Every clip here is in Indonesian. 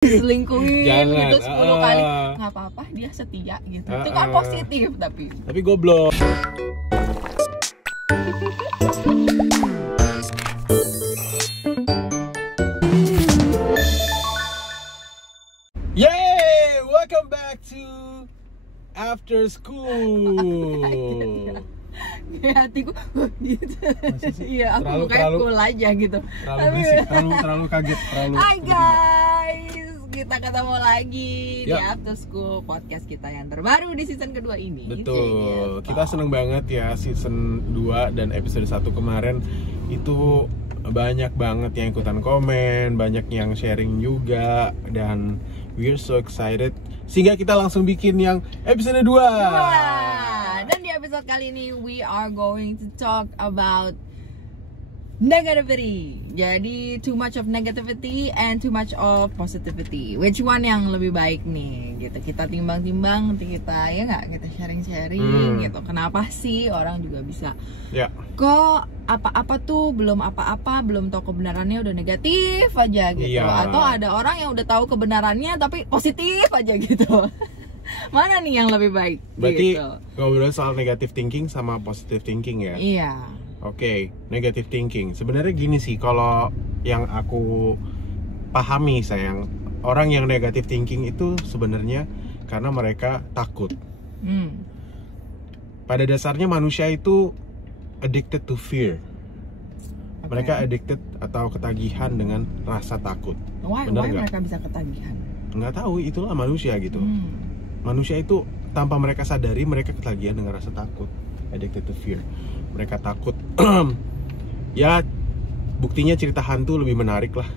selingkuhin Jangan. gitu 10 kali, nggak apa-apa dia setia gitu. Itu kan positif tapi goblok. Yay! Welcome back to After School. kayak hatiku gitu. Iya, aku Terlalu- kayak terlalu- cool aja gitu. Terlalu berisik, terlalu kaget, terlalu. Hai guys, kita ketemu lagi di Ya. After School podcast kita yang terbaru di season kedua ini. Betul. Gitu. Kita seneng banget ya season 2 dan episode 1 kemarin itu banyak banget yang ikutan komen, banyak yang sharing juga, dan we're so excited sehingga kita langsung bikin yang episode 2. Wah, dan di episode kali ini we are going to talk about negativity. Jadi too much of negativity and too much of positivity. Which one yang lebih baik nih? Gitu. Kita timbang-timbang, nanti kita ya nggak kita sharing-sharing gitu. Kenapa sih orang juga bisa? Ya. Kok apa-apa tuh belum apa-apa, belum tahu kebenarannya udah negatif aja gitu. Iya. Atau ada orang yang udah tahu kebenarannya tapi positif aja gitu. Mana nih yang lebih baik? Berarti gitu. ngobrol soal negative thinking sama positive thinking ya. Iya. Oke, negative thinking. Sebenarnya gini sih, kalau yang aku pahami sayang, orang yang negative thinking itu sebenarnya karena mereka takut. Pada dasarnya manusia itu addicted to fear. Oke. Mereka addicted atau ketagihan dengan rasa takut. Why Bener nggak? mereka bisa ketagihan? Nggak tahu, itulah manusia gitu. Manusia itu tanpa mereka sadari mereka ketagihan dengan rasa takut. Addicted to fear. Mereka takut. Ya, buktinya cerita hantu lebih menarik lah.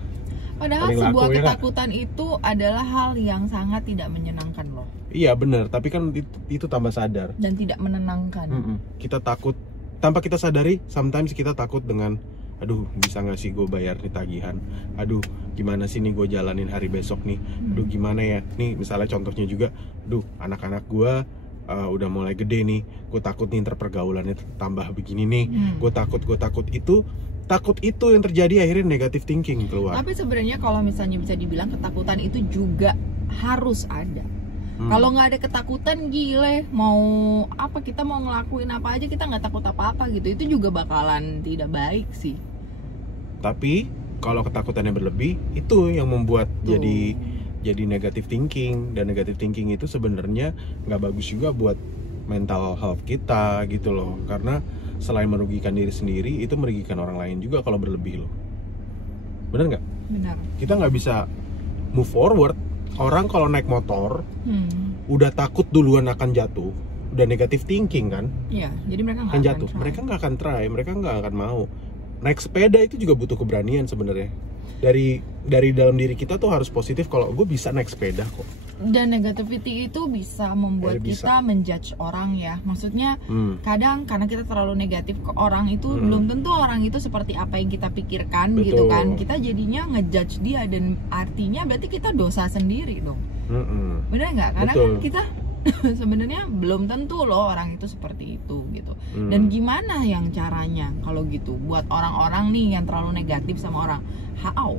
Padahal Paling sebuah laku, ya nggak? ketakutan itu adalah hal yang sangat tidak menyenangkan loh. Iya benar, tapi kan itu tambah sadar. Dan tidak menenangkan. Kita takut tanpa kita sadari. Sometimes kita takut dengan, aduh bisa nggak sih gue bayar nih tagihan, aduh gimana sih nih gue jalanin hari besok nih, aduh gimana ya nih, misalnya contohnya juga, aduh anak-anak gue udah mulai gede nih, gue takut nih ntar pergaulannya tambah begini nih, gue takut itu yang terjadi, akhirnya negative thinking keluar. Tapi sebenarnya kalau misalnya bisa dibilang ketakutan itu juga harus ada. Kalau nggak ada ketakutan, gile mau apa, kita mau ngelakuin apa aja kita nggak takut apa-apa gitu, itu juga bakalan tidak baik sih. Tapi kalau ketakutannya berlebih, itu yang membuat jadi negative thinking, dan negative thinking itu sebenarnya nggak bagus juga buat mental health kita gitu loh, karena selain merugikan diri sendiri, itu merugikan orang lain juga kalau berlebih loh. Bener nggak? Benar. Kita nggak bisa move forward. Orang kalau naik motor udah takut duluan akan jatuh, udah negative thinking kan, Iya, jadi mereka nggak akan akan jatuh. try. Mereka nggak akan try, mereka nggak akan mau. Naik sepeda itu juga butuh keberanian sebenarnya. Dari dalam diri kita tuh harus positif, kalau gue bisa naik sepeda kok. Dan negativity itu bisa membuat kita menjudge orang ya. Maksudnya kadang karena kita terlalu negatif ke orang itu, belum tentu orang itu seperti apa yang kita pikirkan. Betul. Gitu kan. Kita jadinya ngejudge dia, dan artinya berarti kita dosa sendiri dong. Bener nggak? Karena Betul. kan kita sebenarnya belum tentu loh orang itu seperti itu gitu. Dan gimana yang caranya kalau gitu buat orang-orang nih yang terlalu negatif sama orang? How?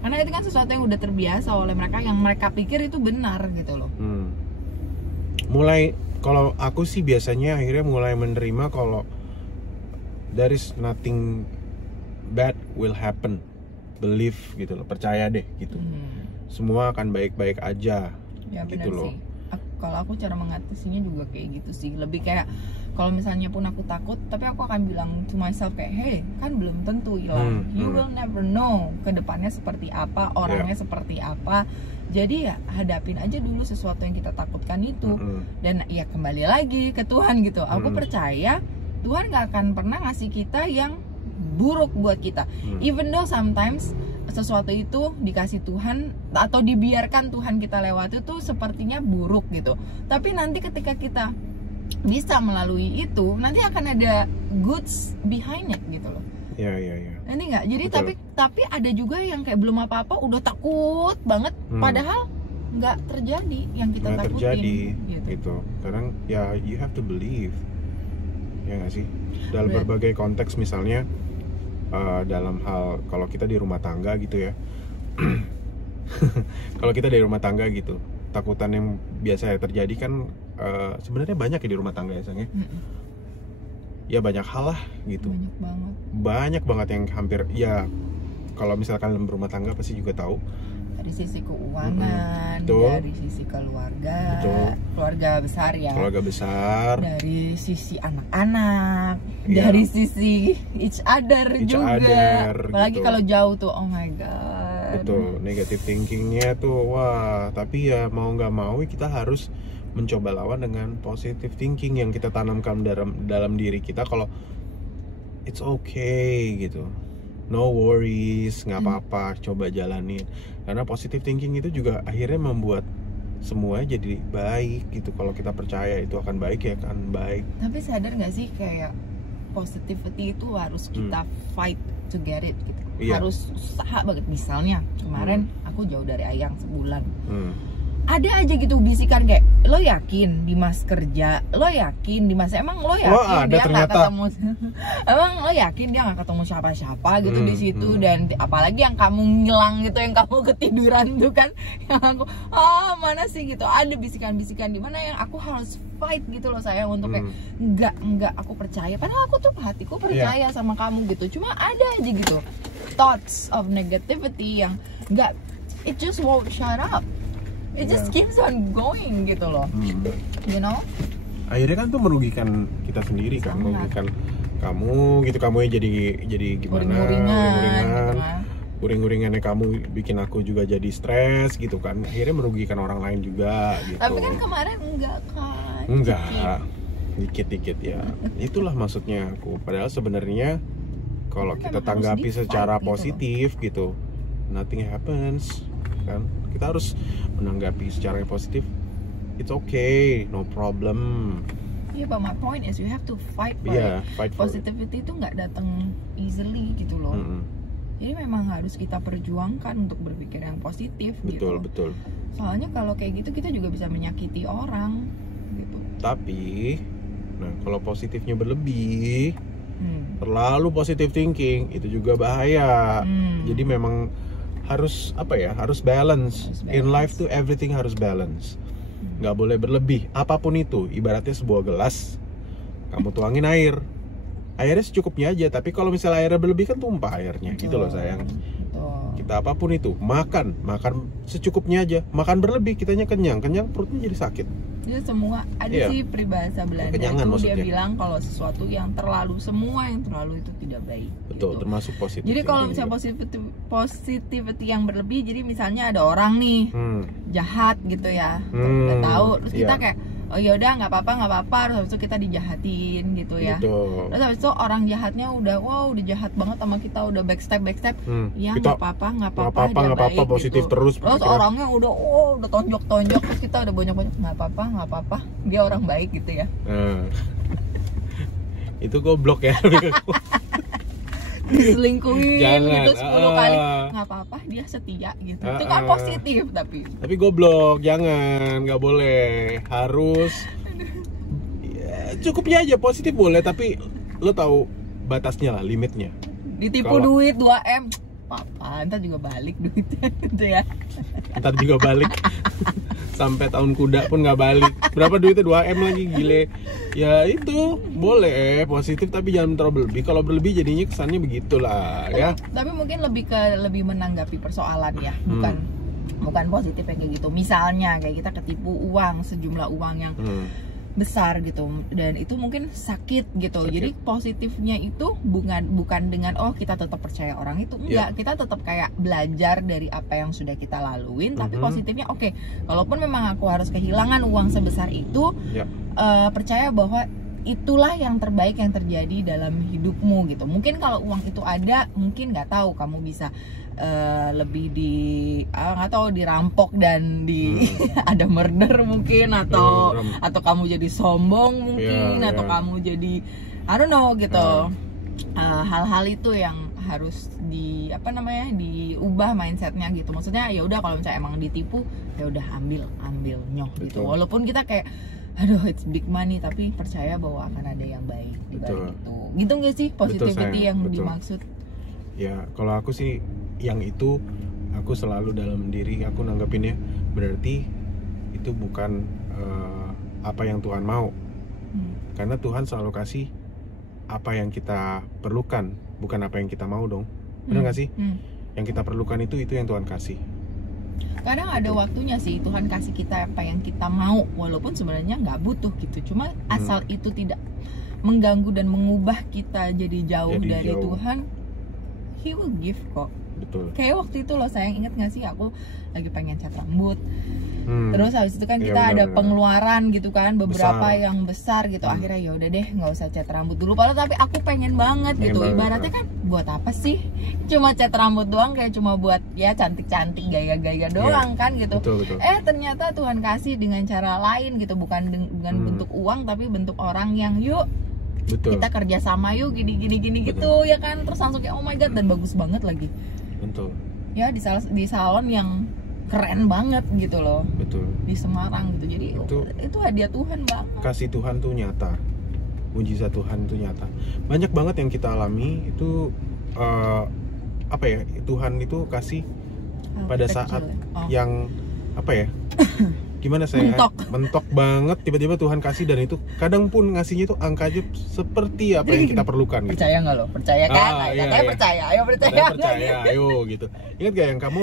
Karena itu kan sesuatu yang udah terbiasa oleh mereka, yang mereka pikir itu benar gitu loh. Mulai, kalau aku sih biasanya akhirnya mulai menerima kalau there is nothing bad will happen, believe gitu loh, percaya deh gitu. Semua akan baik-baik aja. Ya gitu benar loh. sih. Kalau aku cara mengatasinya juga kayak gitu sih. Lebih kayak kalau misalnya pun aku takut, tapi aku akan bilang to myself kayak, hey, kan belum tentu hilang. You will never know kedepannya seperti apa, orangnya seperti apa. Jadi ya hadapin aja dulu sesuatu yang kita takutkan itu. Dan ya kembali lagi ke Tuhan gitu. Aku percaya Tuhan gak akan pernah ngasih kita yang buruk buat kita. Even though sometimes sesuatu itu dikasih Tuhan atau dibiarkan Tuhan kita lewati itu sepertinya buruk gitu. Tapi nanti ketika kita bisa melalui itu, nanti akan ada goods behind it gitu loh. Iya. Nanti nggak? Jadi Betul. tapi ada juga yang kayak belum apa-apa udah takut banget, padahal nggak terjadi yang kita Nggak takutin. terjadi Gitu. gitu. Sekarang ya you have to believe, ya nggak sih? Dalam Berat. berbagai konteks, misalnya dalam hal kalau kita di rumah tangga gitu ya, Kalau kita dari rumah tangga gitu, takutan yang biasa terjadi kan sebenarnya banyak ya di rumah tangga ya Sang ya. Ya banyak hal lah gitu. Banyak banget yang hampir ya, kalau misalkan dalam rumah tangga pasti juga tahu. Dari sisi keuangan, dari sisi keluarga, keluarga besar ya. Keluarga besar. Dari sisi anak-anak, dari sisi each other juga. Apalagi kalau jauh tuh, oh my god. Betul, negative thinkingnya tuh wah. Tapi ya mau nggak mau kita harus mencoba lawan dengan positive thinking yang kita tanamkan dalam diri kita. Kalau it's okay gitu, no worries, nggak apa-apa, coba jalanin. Karena positive thinking itu juga akhirnya membuat semua jadi baik gitu. Kalau kita percaya itu akan baik, ya akan baik. Tapi sadar nggak sih kayak positivity itu harus kita fight to get it gitu. Harus usaha banget. Misalnya kemarin aku jauh dari Ayang sebulan. Ada aja gitu bisikan kayak, lo yakin Dimas kerja, lo yakin Dimas, emang lo yakin dia nggak ketemu, emang lo yakin dia nggak ketemu siapa-siapa gitu di situ. Dan apalagi yang kamu ngilang gitu, yang kamu ketiduran tuh kan, yang aku mana sih gitu. Ada bisikan-bisikan di mana yang aku harus fight gitu loh sayang, untuk kayak enggak aku percaya, padahal aku tuh hatiku percaya sama kamu gitu. Cuma ada aja gitu thoughts of negativity yang enggak, it just won't shut up. It just keeps on going gitu loh, you know. Akhirnya kan tuh merugikan kita sendiri kan, merugikan kamu gitu, kamu jadi gimana, uring-uringannya kamu bikin aku juga jadi stres gitu kan. Akhirnya merugikan orang lain juga gitu. Tapi kan kemarin enggak kan? Enggak, dikit-dikit ya. Itulah maksudnya aku. Padahal sebenarnya kalau kita tanggapi secara positif gitu, nothing happens kan. Kita harus menanggapi secara positif. It's okay, no problem. Yeah, but my point is you have to fight for it. Positivity itu nggak datang easily gitu loh. Jadi memang harus kita perjuangkan untuk berpikir yang positif. Betul. Soalnya kalau kayak gitu kita juga bisa menyakiti orang gitu. Tapi nah kalau positifnya berlebih, terlalu positive thinking itu juga bahaya. Jadi memang harus harus balance. In life tuh everything harus balance, nggak boleh berlebih apapun itu. Ibaratnya sebuah gelas, kamu tuangin airnya secukupnya aja. Tapi kalau misalnya airnya berlebih kan tumpah airnya. Gitu loh sayang. Kita apapun itu makan secukupnya aja. Makan berlebih kitanya kenyang perutnya jadi sakit. Itu semua ada sih peribahasa Belanda itu dia bilang kalau sesuatu yang terlalu, semua yang terlalu itu tidak baik. Betul, gitu. Termasuk positif. Jadi kalau misalnya positivity yang berlebih, jadi misalnya ada orang nih jahat gitu ya, udah tahu, terus kita kayak oh ya udah nggak apa-apa, terus habis itu kita dijahatin gitu ya. Terus habis itu orang jahatnya udah jahat banget sama kita, udah backstep, ya nggak apa-apa, positif gitu. Terus orangnya udah tonjok, terus kita udah banyak nggak apa-apa, dia orang baik gitu ya. Itu goblok ya. Diselingkuhin gitu 10 kali, nggak apa-apa, dia setia gitu. Itu kan positif, tapi goblok, jangan, nggak boleh. Harus cukupnya aja. Positif boleh, tapi lo tahu batasnya lah, limitnya. Ditipu duit 2M, papa, ntar juga balik duitnya gitu ya. Ntar juga balik. Sampai tahun kuda pun nggak balik. Berapa duitnya? 2M lagi, gile. Ya itu boleh positif, tapi jangan terlalu berlebih. Kalau berlebih jadinya kesannya begitulah ya. Tapi mungkin lebih menanggapi persoalan ya, bukan positif kayak gitu. Misalnya kayak kita ketipu uang, sejumlah uang yang besar gitu, dan itu mungkin sakit gitu. Jadi positifnya itu bukan dengan kita tetap percaya orang itu, enggak. Kita tetap kayak belajar dari apa yang sudah kita laluin. Tapi positifnya kalaupun memang aku harus kehilangan uang sebesar itu, percaya bahwa itulah yang terbaik yang terjadi dalam hidupmu gitu. Mungkin kalau uang itu ada, mungkin nggak tahu kamu bisa lebih nggak tahu dirampok dan ada murder mungkin, atau kamu jadi sombong mungkin, atau kamu jadi I don't know gitu. Hal-hal itu yang harus diubah mindsetnya gitu. Maksudnya ya udah, kalau misalnya emang ditipu ya udah ambil nyoh gitu. Walaupun kita kayak aduh it's big money, tapi percaya bahwa akan ada yang baik di balik itu. Gitu nggak sih positivity yang dimaksud? Ya kalau aku sih yang itu aku selalu dalam diri aku nanggepinnya berarti itu bukan apa yang Tuhan mau. Karena Tuhan selalu kasih apa yang kita perlukan, bukan apa yang kita mau dong. Benar nggak sih? Yang kita perlukan itu yang Tuhan kasih. Kadang ada waktunya sih Tuhan kasih kita apa yang kita mau, walaupun sebenarnya nggak butuh gitu. Cuma asal itu tidak mengganggu dan mengubah kita jadi jauh dari Tuhan, He will give kok. Betul. Kayak waktu itu loh sayang, inget nggak sih aku lagi pengen cat rambut. Terus habis itu kan kita ada pengeluaran gitu kan, beberapa yang besar gitu. Akhirnya ya udah deh nggak usah cat rambut dulu. Padahal tapi aku pengen banget gitu. Ibaratnya kan buat apa sih? Cuma cat rambut doang, kayak cuma buat ya cantik-cantik gaya-gaya doang kan gitu. Betul. Ternyata Tuhan kasih dengan cara lain gitu, bukan dengan bentuk uang tapi bentuk orang yang yuk kita kerja sama yuk gini gitu ya kan. Terus langsung kayak oh my god, dan bagus banget lagi. Betul. Ya di salon yang keren banget gitu loh. Betul. Di Semarang gitu. Jadi itu hadiah Tuhan banget. Kasih Tuhan tuh nyata. Mujizat Tuhan tuh nyata. Banyak banget yang kita alami itu apa ya? Tuhan itu kasih pada saat yang apa ya? Gimana saya? Mentok banget tiba-tiba Tuhan kasih, dan itu kadang pun ngasihnya itu angkanya seperti apa yang kita perlukan gitu. Percaya nggak lo? Percaya kan? Katanya percaya. Ayo percaya. Ayo gitu. Ingat gak yang kamu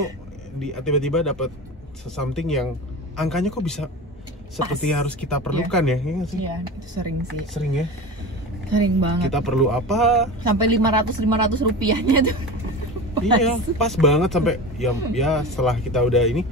tiba-tiba dapat something yang angkanya kok bisa seperti harus kita perlukan ya? Iya, itu sering sih. Sering ya? Sering banget. Kita perlu apa? Sampai 500 rupiahnya tuh. Iya, pas banget sampai ya setelah kita udah ini,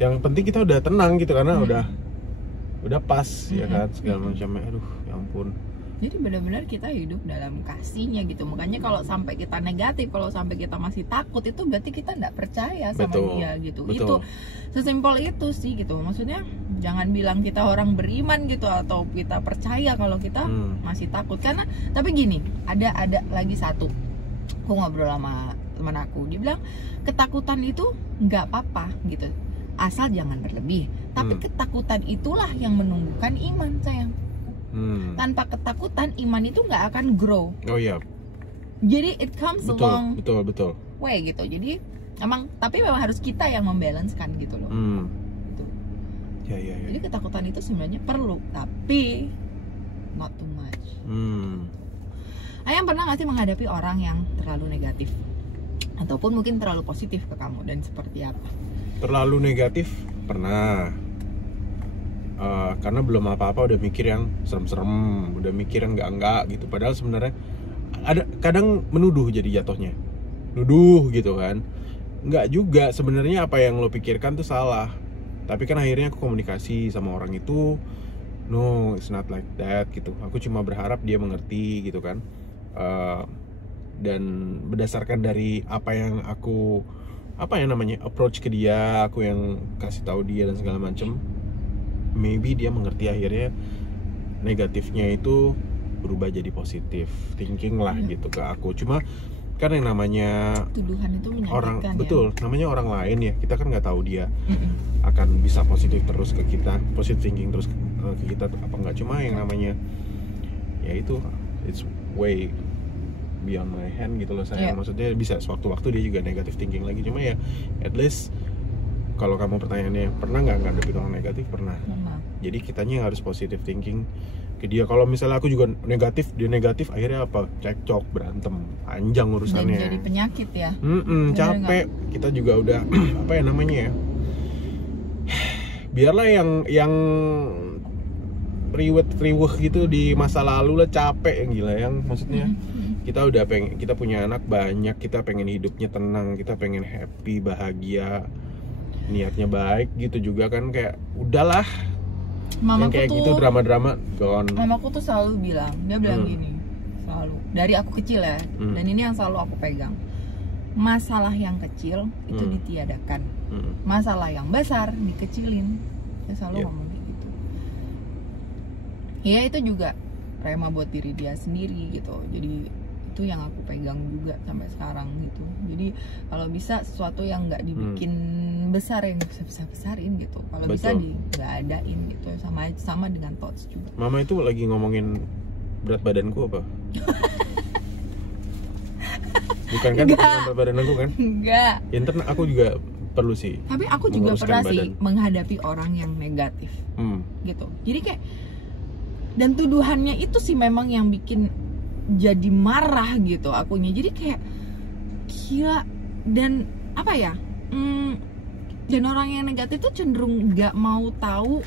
yang penting kita udah tenang gitu karena udah pas ya kan, segala macamnya. Aduh, ya ampun. Jadi benar-benar kita hidup dalam kasihnya gitu. Makanya kalau sampai kita negatif, kalau sampai kita masih takut, itu berarti kita nggak percaya sama dia gitu. Itu sesimpel itu sih gitu. Maksudnya jangan bilang kita orang beriman gitu atau kita percaya kalau kita masih takut. Karena tapi gini, ada lagi satu. Aku ngobrol sama teman aku, dia bilang ketakutan itu nggak apa-apa gitu, asal jangan berlebih. Tapi ketakutan itulah yang menumbuhkan iman, sayang. Tanpa ketakutan iman itu nggak akan grow. Oh iya. Jadi it comes along betul way gitu. Jadi tapi memang harus kita yang membalancekan gitu loh. Gitu. Ya. Jadi ketakutan itu sebenarnya perlu, tapi not too much. Ayang pernah nggak sih menghadapi orang yang terlalu negatif ataupun mungkin terlalu positif ke kamu, dan seperti apa? Terlalu negatif pernah. Karena belum apa-apa udah mikir yang serem-serem, udah mikir yang enggak gitu. Padahal sebenarnya ada kadang menuduh jadi jatuhnya. Nuduh gitu kan. Enggak juga, sebenarnya apa yang lo pikirkan tuh salah. Tapi kan akhirnya aku komunikasi sama orang itu, no, it's not like that gitu. Aku cuma berharap dia mengerti gitu kan. Dan berdasarkan dari apa yang aku approach ke dia, aku yang kasih tahu dia dan segala macem, maybe dia mengerti, akhirnya negatifnya itu berubah jadi positif thinking lah gitu ke aku. Cuma kan yang namanya tuduhan itu menyakitkan orang, ya? Betul, namanya orang lain ya, kita kan nggak tahu dia akan bisa positif terus ke kita, positive thinking terus ke kita apa nggak. Cuma yang namanya ya itu, it's way beyond my hand gitu loh sayang. Maksudnya bisa sewaktu-waktu dia juga negative thinking lagi. Cuma ya at least kalau kamu pertanyaannya pernah nggak ngadepin orang negatif, pernah. Jadi kitanya harus positive thinking ke dia. Kalau misalnya aku juga negatif, dia negatif, akhirnya apa? Cekcok, berantem, panjang urusannya. Jadi penyakit ya. Capek. Kita juga udah apa ya namanya ya? Biarlah yang riweh gitu di masa lalu lah, capek yang gila yang maksudnya. Kita udah kita punya anak banyak, kita pengen hidupnya tenang, kita pengen happy, bahagia, niatnya baik gitu juga kan, kayak udahlah. Yang kayak gitu drama-drama gone. Mamaku tuh selalu bilang, dia bilang gini, selalu dari aku kecil ya, dan ini yang selalu aku pegang. Masalah yang kecil itu ditiadakan, masalah yang besar dikecilin. Dia selalu ngomong kayak gitu. Ya itu juga rema buat diri dia sendiri gitu. Jadi itu yang aku pegang juga sampai sekarang gitu. Jadi kalau bisa sesuatu yang nggak dibikin besar, yang nggak bisa besarin gitu. Kalau bisa nggak adain gitu. Sama dengan thoughts juga. Mama itu lagi ngomongin berat badanku apa? Bukan kan? Enggak. Bukan berat badan aku kan? Enggak. Ya ntar aku juga perlu sih. Tapi aku juga menguruskan pernah badan. sih menghadapi orang yang negatif Hmm. gitu. Jadi kayak, dan tuduhannya itu sih memang yang bikin jadi marah gitu akunya. Jadi kayak gila. Dan apa ya, dan orang yang negatif tuh cenderung nggak mau tahu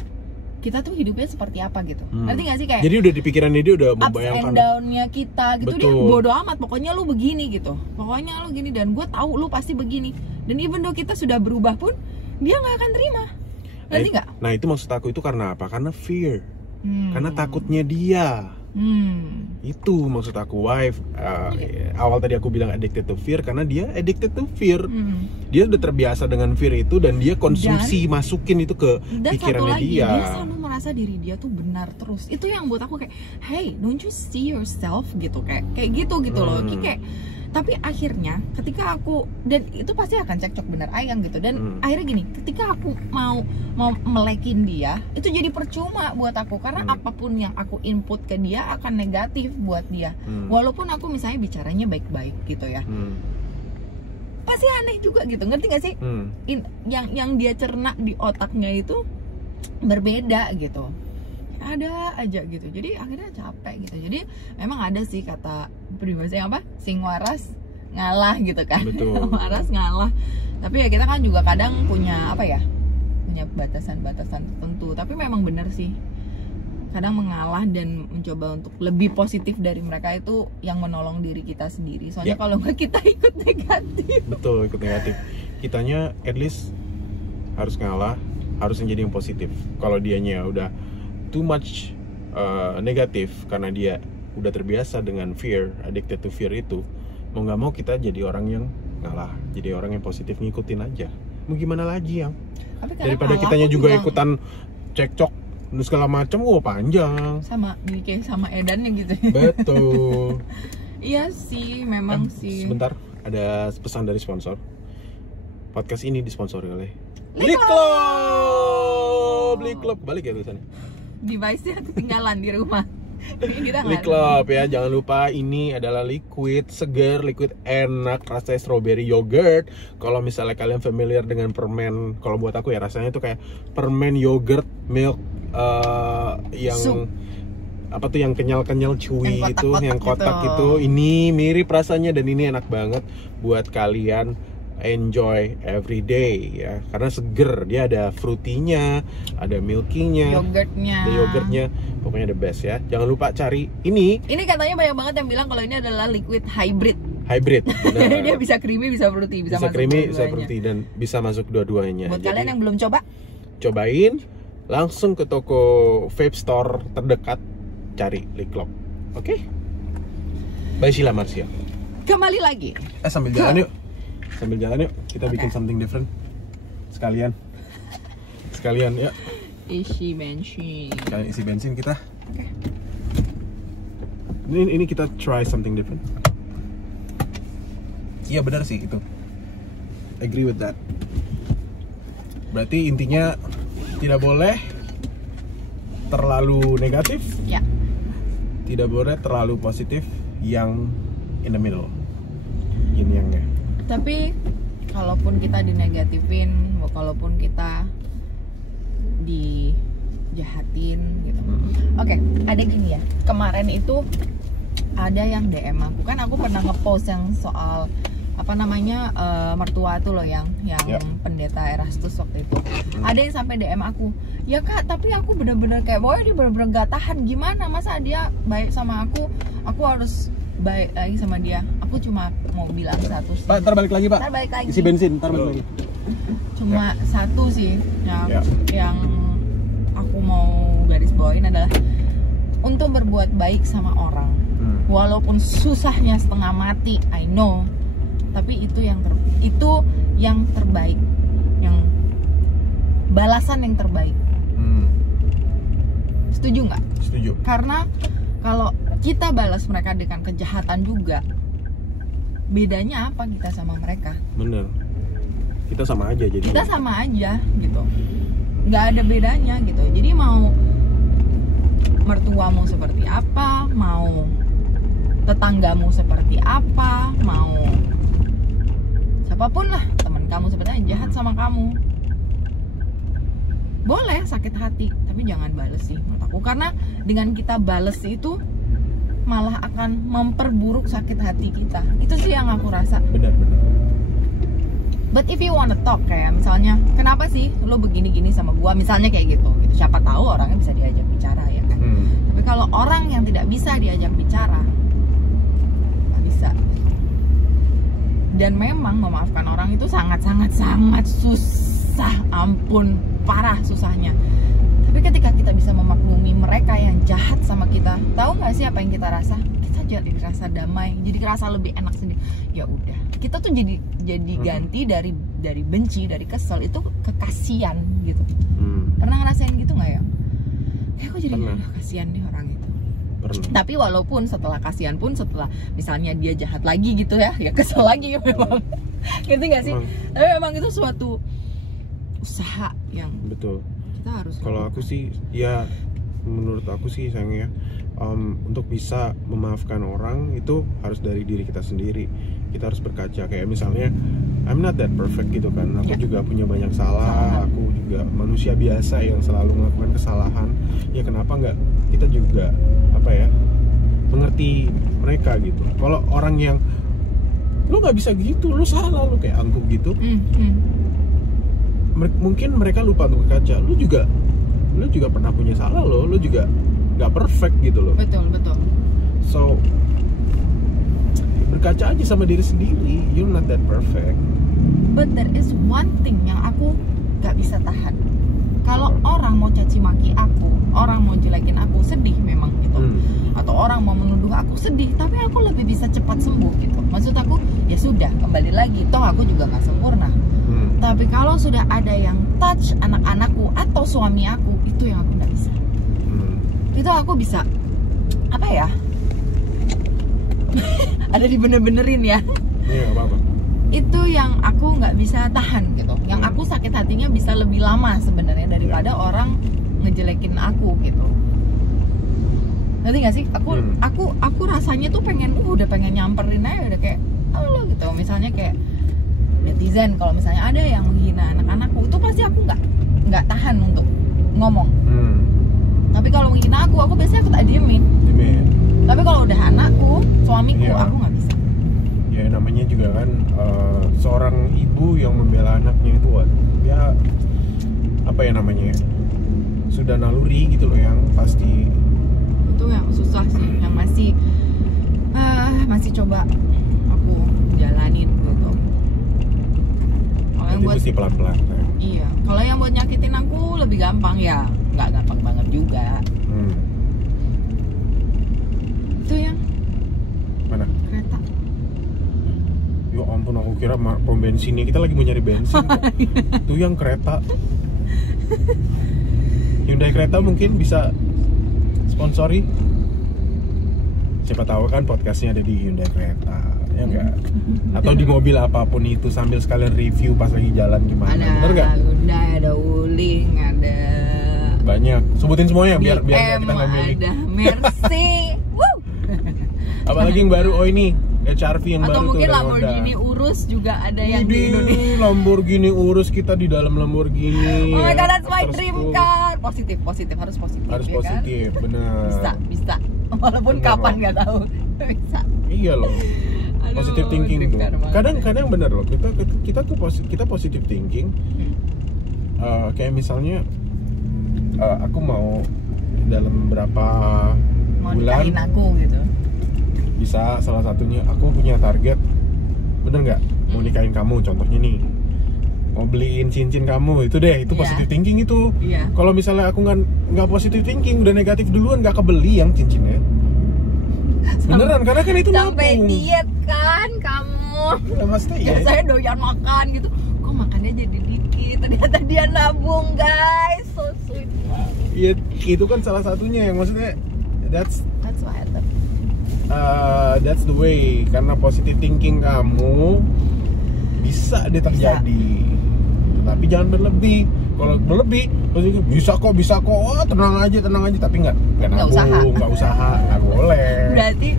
kita tuh hidupnya seperti apa gitu. Ngerti gak sih, kayak Jadi udah di pikirannya dia udah ups and membayangkan. down-nya kita gitu. Dia Betul. bodo amat, pokoknya lu begini gitu, pokoknya lu gini, dan gue tahu lu pasti begini. Dan even though kita sudah berubah pun dia nggak akan terima. Ngerti nggak? Nah itu maksud aku itu karena apa? Karena fear. Karena takutnya dia. Itu maksud aku. Why awal tadi aku bilang addicted to fear, karena dia addicted to fear. Dia udah terbiasa dengan fear itu, dan dia konsumsi, masukin itu ke Dan pikirannya satu lagi, dia. dia selalu merasa diri dia tuh benar terus. Itu yang buat aku kayak, hey, don't you see yourself gitu, kayak gitu loh. Kayak, tapi akhirnya ketika aku, dan itu pasti akan cekcok bener ayang gitu. Dan akhirnya gini, ketika aku mau melekin dia, itu jadi percuma buat aku, karena apapun yang aku input ke dia akan negatif buat dia. Walaupun aku misalnya bicaranya baik-baik gitu ya, pasti aneh juga gitu, ngerti gak sih? Yang dia cerna di otaknya itu berbeda gitu, ada aja gitu. Jadi akhirnya capek gitu. Jadi memang ada sih kata peribahasa yang apa, sing waras ngalah gitu kan. Betul. Waras ngalah. Tapi ya kita kan juga kadang punya apa ya, punya batasan-batasan tertentu. Tapi memang benar sih, kadang mengalah dan mencoba untuk lebih positif dari mereka itu yang menolong diri kita sendiri. Soalnya kalau nggak kita ikut negatif. Betul, ikut negatif. Kitanya at least harus ngalah, harus menjadi yang positif. Kalau dianya udah too much negatif karena dia udah terbiasa dengan fear, addicted to fear itu, mau nggak mau kita jadi orang yang ngalah, jadi orang yang positif, ngikutin aja. Mau gimana lagi yang daripada kitanya juga ikutan cekcok segala macam, panjang. Sama kayak sama edannya gitu. Betul. Iya sih, memang sih. Sebentar, ada pesan dari sponsor. Podcast ini disponsori oleh Liklop. Liklop. Balik ya tulisannya. Device-nya ketinggalan di rumah. Kita Liklop ya, jangan lupa ini adalah liquid segar, liquid enak, rasanya strawberry yogurt. Kalau misalnya kalian familiar dengan permen, kalau buat aku ya rasanya itu kayak permen yogurt milk yang Soup. apa tuh yang kenyal-kenyal chewy Yang itu, kotak-kotak yang kotak gitu. itu. Ini mirip rasanya dan ini enak banget buat kalian enjoy every day ya, karena seger, dia ada fruitynya, ada milkinya, yogurtnya. ada yogurtnya, pokoknya the best ya. Jangan lupa cari ini. Ini katanya banyak banget yang bilang kalau ini adalah liquid hybrid. Benar. Dia bisa creamy, bisa fruity, bisa masuk creamy, bisa dua-duanya. fruity, dan bisa masuk dua-duanya. Buat Jadi, kalian yang belum coba, cobain, langsung ke toko vape store terdekat, cari Liklop. Oke? Bye Sheila Marcia. kembali lagi. Sambil jalan yuk. Kita bikin something different. Sekalian ya. Isi bensin. Sekalian isi bensin kita. Oke. Ini kita try something different. Iya benar sih itu. Agree with that. Berarti intinya tidak boleh terlalu negatif. Ya. Tidak boleh terlalu positif, yang in the middle. Yin yang-nya. Tapi kalaupun kita dinegatifin, kalaupun kita dijahatin gitu. Oke, ada gini ya. Kemarin itu ada yang DM aku, kan aku pernah ngepost yang soal apa namanya mertua tuh loh yang pendeta Erastus waktu itu. Ada yang sampai DM aku, ya kak, tapi aku bener-bener kayak bahwa dia bener-bener gak tahan, gimana masa dia baik sama aku harus baik lagi sama dia. Aku cuma mau bilang satu sih. Pak, ntar balik lagi pak. Ntar balik lagi. Isi bensin, ntar balik lagi. Cuma satu sih yang aku mau garis bawain adalah untuk berbuat baik sama orang, walaupun susahnya setengah mati, I know, tapi itu yang terbaik, yang balasan yang terbaik. Setuju nggak? Setuju. Karena kalau kita balas mereka dengan kejahatan juga, bedanya apa kita sama mereka? Bener. Kita sama aja jadi. Kita sama aja gitu, nggak ada bedanya gitu. Jadi mau mertuamu seperti apa, mau tetanggamu seperti apa, mau siapapun lah, teman kamu sebenarnya jahat sama kamu, boleh sakit hati, tapi jangan bales sih menurut aku. Karena dengan kita bales itu malah akan memperburuk sakit hati kita. Itu sih yang aku rasa. Benar. But if you wanna talk, kayak misalnya, kenapa sih lo begini-gini sama gua, misalnya kayak gitu. Siapa tahu orangnya bisa diajak bicara ya kan. Tapi kalau orang yang tidak bisa diajak bicara, nggak bisa. Dan memang memaafkan orang itu sangat susah, ampun, parah susahnya. Tapi ketika kita bisa memaklumi mereka yang jahat sama kita, tahu nggak sih apa yang kita rasa? Kita jadi rasa damai, jadi rasa lebih enak sendiri. Ya udah, kita tuh jadi ganti dari benci, dari kesel itu ke kasihan gitu. Pernah ngerasain gitu nggak ya? Kayak aku jadi kasihan nih orang itu. Pernah. Tapi walaupun setelah kasihan pun, setelah misalnya dia jahat lagi gitu ya kesel lagi memang. Ngerti nggak sih? Tapi memang itu suatu usaha yang betul. Kita harus. Kalau aku sih, ya menurut aku sih sayangnya, untuk bisa memaafkan orang itu harus dari diri kita sendiri. Kita harus berkaca, kayak misalnya I'm not that perfect gitu kan. Aku juga punya banyak salah. Aku juga manusia biasa yang selalu melakukan kesalahan. Ya kenapa nggak kita juga mengerti mereka gitu. Kalau orang yang lu nggak bisa gitu, lu salah, lu kayak angkuh gitu. Mungkin mereka lupa untuk berkaca. Lu juga pernah punya salah lo. Lu juga nggak perfect gitu loh. Betul. So berkaca aja sama diri sendiri. You're not that perfect. But there is one thing yang aku nggak bisa tahan. Kalau orang mau caci maki aku, orang mau jelekin aku, sedih memang gitu. Atau orang mau menuduh aku, sedih. Tapi aku lebih bisa cepat sembuh gitu. Maksud aku, ya sudah, kembali lagi. Toh aku juga nggak sempurna. Tapi kalau sudah ada yang touch anak-anakku atau suami aku, itu yang aku nggak bisa. Itu aku bisa, apa ya? Ada dibener-benerin ya. Iya, apa-apa. Itu yang aku nggak bisa tahan gitu. Yang aku sakit hatinya bisa lebih lama sebenarnya daripada orang ngejelekin aku gitu. Ngerti nggak sih? Aku rasanya tuh udah pengen nyamperin aja, udah kayak halo gitu. Misalnya kayak netizen, kalau misalnya ada yang menghina anak-anakku, itu pasti aku nggak tahan untuk ngomong. Tapi kalau menghina aku biasanya aku tak diemin. Tapi kalau udah anakku, suamiku, aku nggak bisa. Ya namanya juga kan seorang ibu yang membela anaknya itu ya apa ya namanya, sudah naluri gitu loh, yang pasti itu yang susah sih, yang masih coba aku jalanin gitu. Kalau yang buat mesti pelan-pelan. Iya, kalau yang buat nyakitin aku lebih gampang, ya nggak gampang banget juga. Itu yang mana? Kereta. Ya ampun, aku kira pom bensinnya, kita lagi mau nyari bensin. Itu yang kereta. Hyundai Kereta mungkin bisa sponsori. Siapa tahu kan podcastnya ada di Hyundai Kereta, ya enggak? Atau di mobil apapun itu, sambil sekalian review pas lagi jalan gimana. Bener nggak? Hyundai, ada Wuling, ada banyak. Sebutin semuanya biar kita nggak milih. Ada Mercy. Apalagi yang baru, ini HR-V yang atau baru tuh. Atau mungkin Lamborghini Urus juga ada yang di Indonesia. Lamborghini Urus, kita di dalam Lamborghini. Oh my god, that's my dream car. Positif, harus positif. Harus ya positif, kan? Benar. Bisa. Walaupun bener, kapan nggak tahu. Bisa. Iya loh. Positive thinking tuh. Kadang benar loh. Kita positive thinking. Kayak misalnya aku mau dalam berapa bulan aku gitu. Bisa, salah satunya aku punya target, bener nggak, mau nikahin kamu contohnya nih, mau beliin cincin kamu, itu positive thinking itu. Kalau misalnya aku nggak positive thinking, udah negatif duluan, nggak kebeli yang cincinnya. Beneran, karena kan itu sampai diet kan kamu. Ya, maksudnya saya doyan makan gitu, kok makannya jadi dikit, ternyata dia nabung guys, so sweet. Iya, itu kan salah satunya yang maksudnya that's why I love. That's the way, karena positive thinking kamu bisa terjadi, tapi jangan berlebih. Kalau berlebih maksudnya bisa kok, oh, tenang aja, tapi nggak nabung, nggak usaha, nggak boleh. Berarti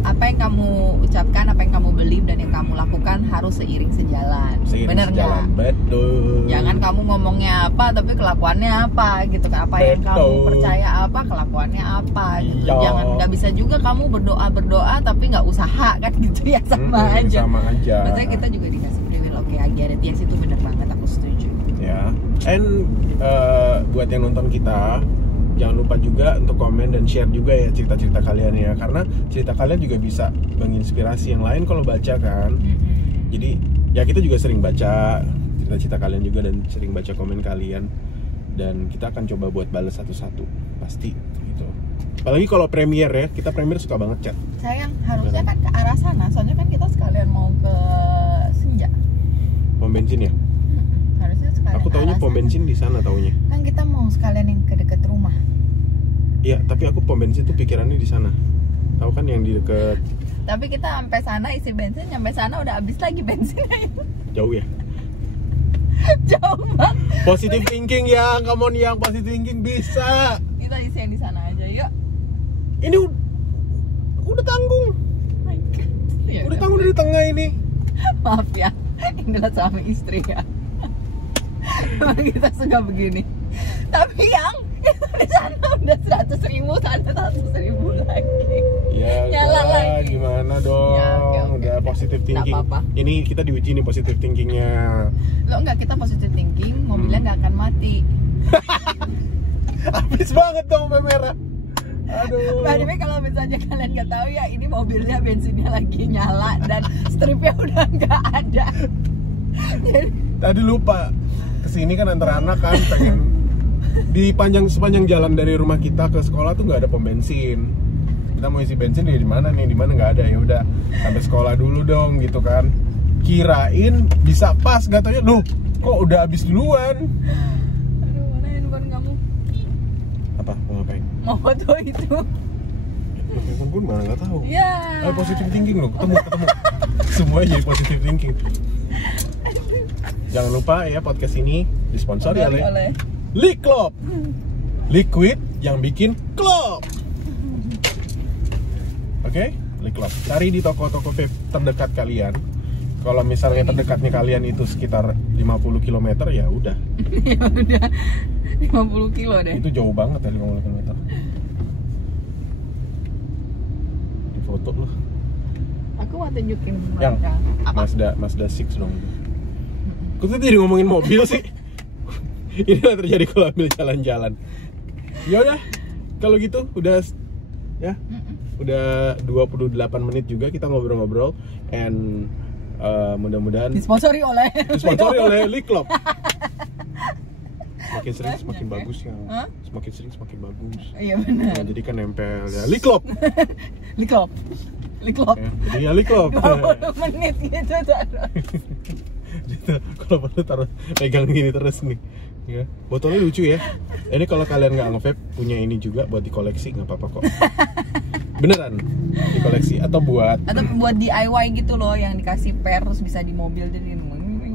apa yang kamu ucapkan, apa yang kamu beli dan yang kamu lakukan harus seiring sejalan. Bener nggak? Betul. Jangan kamu ngomongnya apa tapi kelakuannya apa gitu kan. Apa yang kamu percaya apa, kelakuannya apa gitu. Iya. Jangan, nggak bisa juga kamu berdoa tapi nggak usaha kan gitu ya, sama aja. Maksudnya kita juga dikasih free will. Oke, I get it. Yes, itu bener banget, aku setuju. Ya, and buat yang nonton kita, jangan lupa juga untuk komen dan share juga ya cerita-cerita kalian ya, karena cerita kalian juga bisa menginspirasi yang lain kalau baca kan. Jadi ya kita juga sering baca cerita-cerita kalian juga dan sering baca komen kalian, dan kita akan coba buat balas satu-satu pasti gitu. Apalagi kalau premier ya, kita premier suka banget chat. Sayang, harusnya kan ke arah sana, soalnya kan kita sekalian mau ke Senja. Pom bensin ya? Harusnya sekalian. Aku taunya pom bensin di sana taunya. Kan kita mau sekalian yang ke dekat rumah. Iya, tapi aku pom bensin tuh pikirannya di sana. Tahu kan yang di deket. Tapi kita sampai sana isi bensin, nyampe sana udah habis lagi bensinnya. Jauh ya? Jauh banget. Positive thinking ya, come on yang positive thinking bisa. Kita isi yang di sana aja, yuk. Ini udah tanggung. Ya, udah tanggung dari tengah ini. Maaf ya, inilah suami istri ya. Memang kita suka begini. Tapi yang itu di sana udah 100.000, sana 100.000 lagi. Ya, Nyala lagi. Gimana dong? Ya, oke. Udah positive thinking. Nggak apa-apa. Ini kita diuji nih positive thinkingnya. Lo enggak, kita positive thinking, mobilnya nggak akan mati. Habis banget dong merah. Aduh. By the way, kalau misalnya kalian nggak tahu ya, ini mobilnya bensinnya lagi nyala dan stripnya udah nggak ada. Jadi, tadi lupa kesini kan antar anak kan pengen di sepanjang jalan dari rumah kita ke sekolah tuh nggak ada pom bensin. Kita mau isi bensin di mana nih? Di mana nggak ada, ya udah sampai sekolah dulu dong gitu kan. Kirain bisa pas, gak taunya loh kok udah habis duluan. aduh, mana handphone kamu? Apa mau ngapain? Mau foto itu? Handphone pun mana nggak tahu. Ya. Ayo positive thinking loh, ketemu. Semua jadi positive thinking. Jangan lupa ya, podcast ini disponsori oleh Liklop, liquid yang bikin klop. Oke, Liklop. Cari di toko-toko vape terdekat kalian. Kalau misalnya terdekatnya kalian itu sekitar 50 km ya udah. Ya udah 50 kilo deh. Itu jauh banget ya 50 km. Di foto loh. Aku mau tunjukin Yang apa? Mazda 6 dong. Kok tuh jadi ngomongin mobil sih? Inilah terjadi kalau ambil jalan-jalan. Ya udah, kalau gitu udah ya. Udah 28 menit juga kita ngobrol-ngobrol, and mudah-mudahan disponsori oleh Liklop. Semakin sering semakin bagus ya. Semakin sering semakin bagus. Iya benar. Nah, jadi kan nempel ya Liklop. Liklop. Ya, jadi ya Liklop. 20 menit gitu taruh. Gitu, kalau perlu taruh pegang gini terus nih. Ya. Botolnya lucu ya. Ini kalau kalian nggak nge-vape, punya ini juga buat dikoleksi, nggak apa-apa kok. Beneran dikoleksi atau buat DIY gitu loh, yang dikasih pair terus bisa di mobil jadi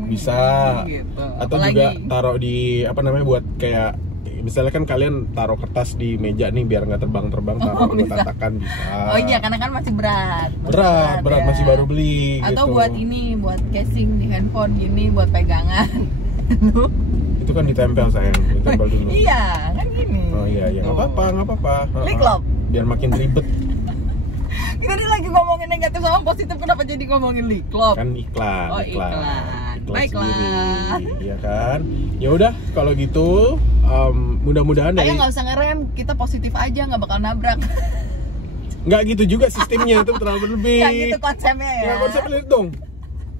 bisa gitu. Atau apalagi juga taruh di apa namanya, buat kayak misalnya kan kalian taruh kertas di meja nih biar nggak terbang-terbang, taruh tatakan bisa. Oh iya, karena kan masih berat ya. Masih baru beli. Atau gitu. buat ini, buat casing di handphone gini, buat pegangan. Itu kan ditempel sayang, ditempel dulu. Iya, kan gini. Oh iya, nggak apa-apa. Liklop. Biar makin ribet. Kita ini lagi ngomongin negatif sama positif, kenapa jadi ngomongin Liklop? Kan iklan. Oh iklan. Baiklah. Iya kan. Ya udah kalau gitu, mudah-mudahan dari. Ayo nggak usah ngerem, kita positif aja, nggak bakal nabrak. Nggak gitu juga sistemnya, itu terlalu berlebih. Nggak gitu konsepnya ya. Ya konsepnya lihat dong.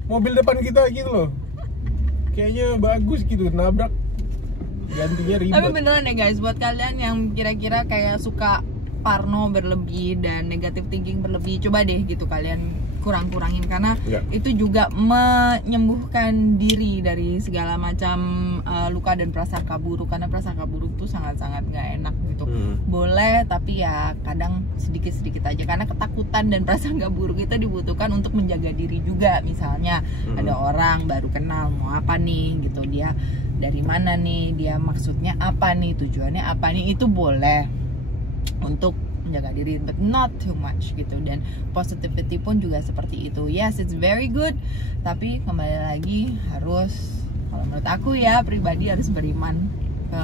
Mobil depan kita gitu loh. Kayaknya bagus gitu, nabrak gantinya ribet. Tapi beneran ya guys, buat kalian yang kira-kira kayak suka parno berlebih dan negative thinking berlebih, coba deh gitu kalian kurang-kurangin, karena itu juga menyembuhkan diri dari segala macam luka dan prasangka buruk, karena prasangka buruk tuh sangat-sangat nggak enak gitu. Boleh, tapi ya kadang sedikit-sedikit aja, karena ketakutan dan prasangka buruk itu dibutuhkan untuk menjaga diri juga. Misalnya ada orang baru kenal mau apa nih gitu, dia dari mana nih, dia maksudnya apa nih, tujuannya apa nih, itu boleh untuk menjaga diri, but not too much gitu. Dan positivity pun juga seperti itu. Yes, it's very good, tapi kembali lagi harus, kalau menurut aku ya pribadi, harus beriman ke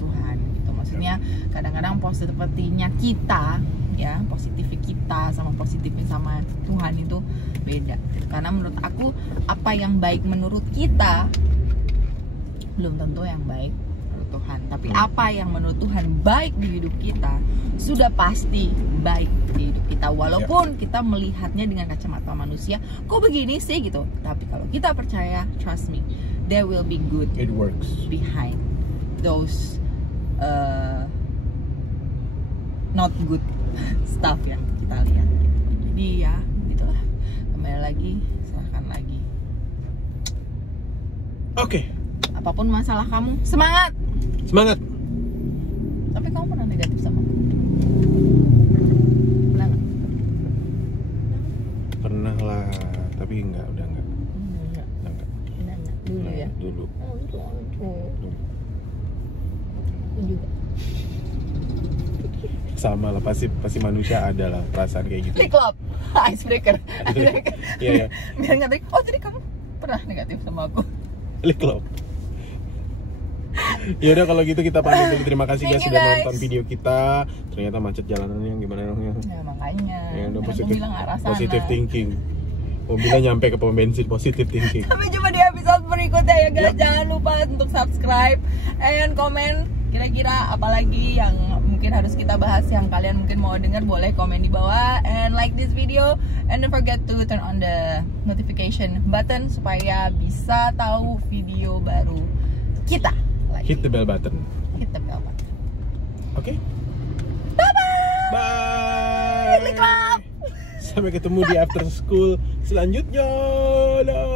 Tuhan gitu. Maksudnya kadang-kadang positivity-nya kita ya, positifnya kita sama positifnya sama Tuhan itu beda gitu. Karena menurut aku apa yang baik menurut kita belum tentu yang baik menurut Tuhan. Tapi apa yang menurut Tuhan baik di hidup kita sudah pasti baik di hidup kita. Walaupun kita melihatnya dengan kacamata manusia, kok begini sih gitu. Tapi kalau kita percaya, trust me, there will be good. It works Behind those not good stuff yang kita lihat gitu. Jadi ya gitulah, kembali lagi, serahkan lagi. Oke. Apapun masalah kamu, semangat. Semangat. Tapi kamu pernah negatif sama aku? Pernah nggak? Pernah lah, tapi udah enggak. Enggak. Dulu ya. Dulu. Aku juga. Sama lah, pasti manusia ada lah perasaan kayak gitu. Click love, icebreaker. Iya. Biar nggak, oh jadi kamu pernah negatif sama aku? Click love. Ya udah kalau gitu kita pamit dulu. Terima kasih guys Thank you, sudah guys. nonton video kita. Ternyata macet jalanannya yang gimana dong ya. Ya makanya. Ya udah Aku positif, bilang arah sana. positive thinking. Mobilnya nyampe ke pom bensin, positive thinking. Sampai jumpa di episode berikutnya ya guys. Yep. Jangan lupa untuk subscribe and comment. Kira-kira apalagi yang mungkin harus kita bahas, yang kalian mungkin mau dengar, boleh komen di bawah. And like this video, and don't forget to turn on the notification button supaya bisa tahu video baru kita lagi. Hit the bell button. Hit the bell button. Oke. Bye-bye. Bye. Click love. Sampai ketemu di after school selanjutnya. Dah.